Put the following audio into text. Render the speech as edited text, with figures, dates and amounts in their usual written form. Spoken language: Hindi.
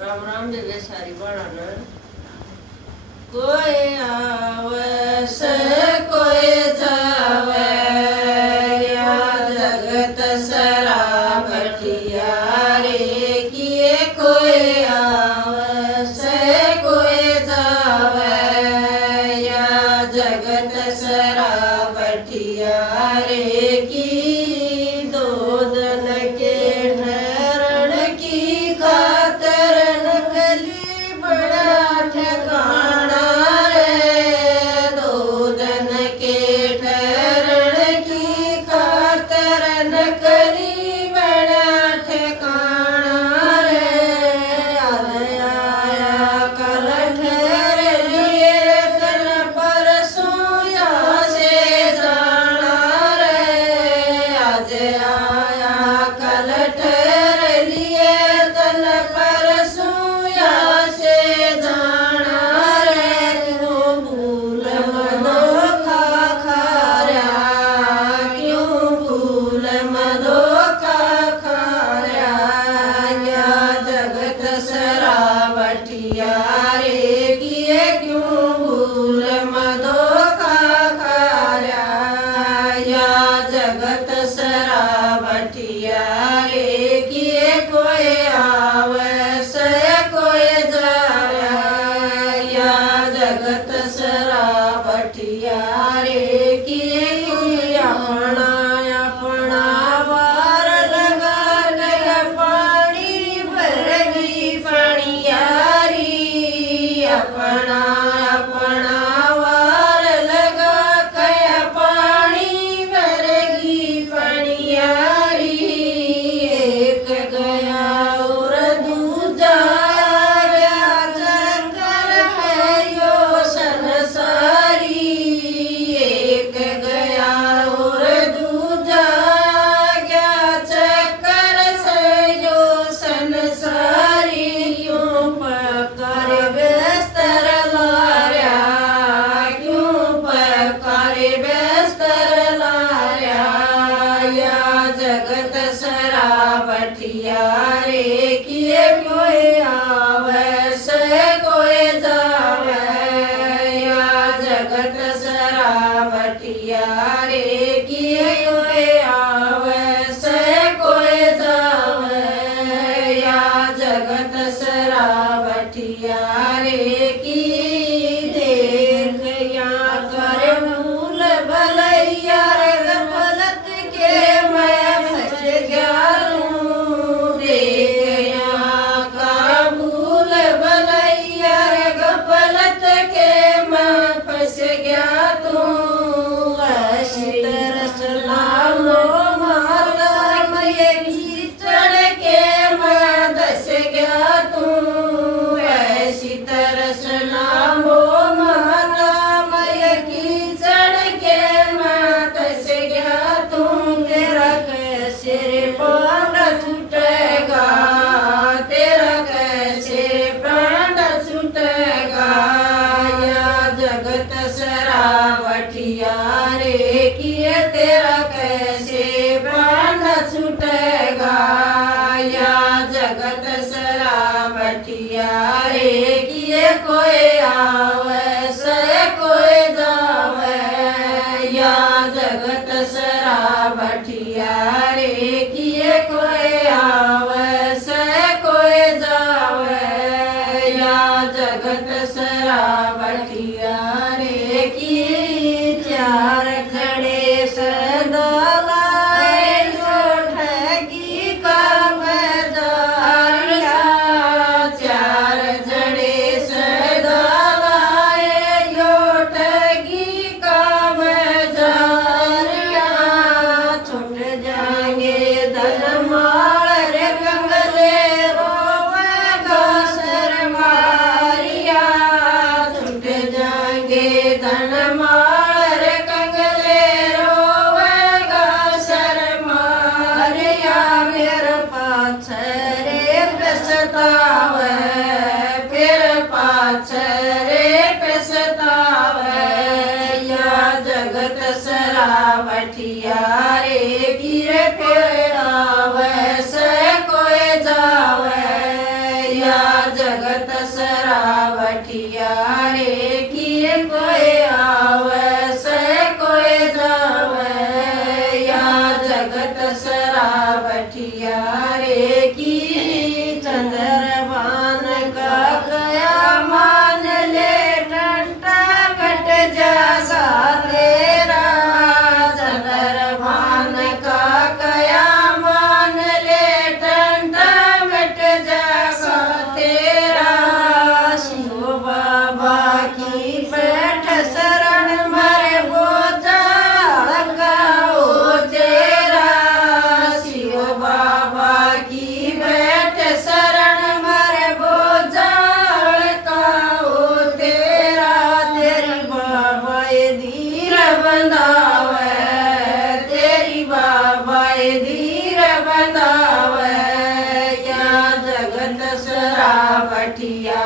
राम राम जय सारी बाणा कोई आवे से कोई जावे या जगत सरा बठिया रे किए कोई आवे से कोई जावे या जगत सरा बठिया रे की दो दन के ठहरण की खातर नकली बड़ा ठिकाना रे दो दन के ठहरण की खातर नकली बड़ा ठिकाना रे आया कल ठहर लिए कल परसों या से जाना रे आज आया कल ठहर लिए कल परसों या से जाना रे क्यों भूल मदो खार्या क्यों भूल मदो खार्या या जगत सरावटिया रे किए क्यों भूल मदो खार्या या जगत सरावटिया रे किए कोई आवे से कोई जाया या जगत सरावटिया रे किए कोई अपना अपना वार लगा गया पानी भर गई पानियारी अपना अपना वार लगा गया पानी भर गई पानियारी एक गया और दूजा गया चक्कर है यो संसारी एक गया और दूजा गया चक्कर से यो संसारी क्यों पकर बेस्तर लार्या क्यों पकर बेस्तर लार्या या जगत सरावटिया रे किए कोई आवे से कोई जावे या जगत सरावटिया रे किए कोई आवे से कोई जावे या जगत सरावटिया रे की देख या कर मूल भलैया रे गफलत के मैं फंस गया हूँ देख या का भूल भलैया रे गफलत के मैं फंस गया तू ऐसी तरस नामो माता मैं कीचड़ के मैं दस गया तू ऐसी तरस नामो माता मैं कीचड़ के मैं दस गया तू तेरा कैसे प्राण छूटेगा तेरा कैसे प्राण छूटेगा या जगत सरावटिया रे किए तेरा कैसे प्राण छूटेगा या जगत सरावटिया रे किए कोई आवे से कोई जावे या जगत सरावटिया रे किए कोई आवे से कोई जावे या जगत सरावटिया रे की चार खड़े सदालाए जो ठगी का बजारिया चार जड़े सदालाए जो ठगी का बजारिया छूट जाएंगे धनमाल रे कंगले रोवेगा सर मारिया छूट जा जगत सरावठिया रे किए कोई आवे से कोई जावे या जगत सरावठिया रे की चंद्रभान का गया मान ले डंटा कट जा सा तेरा चंद्रभान का गया मान ले डंटा कट जा सा तेरा शिव बाबा की बैठ शरण मरे बोझा लगाओ तेरा शिव बाबा की बैठ शरण मरे बोझा लगाओ तेरा तेरी बाबा ये धीर बंधावे तेरी बाबा ये धीर बंधावे या जगत सरावठिया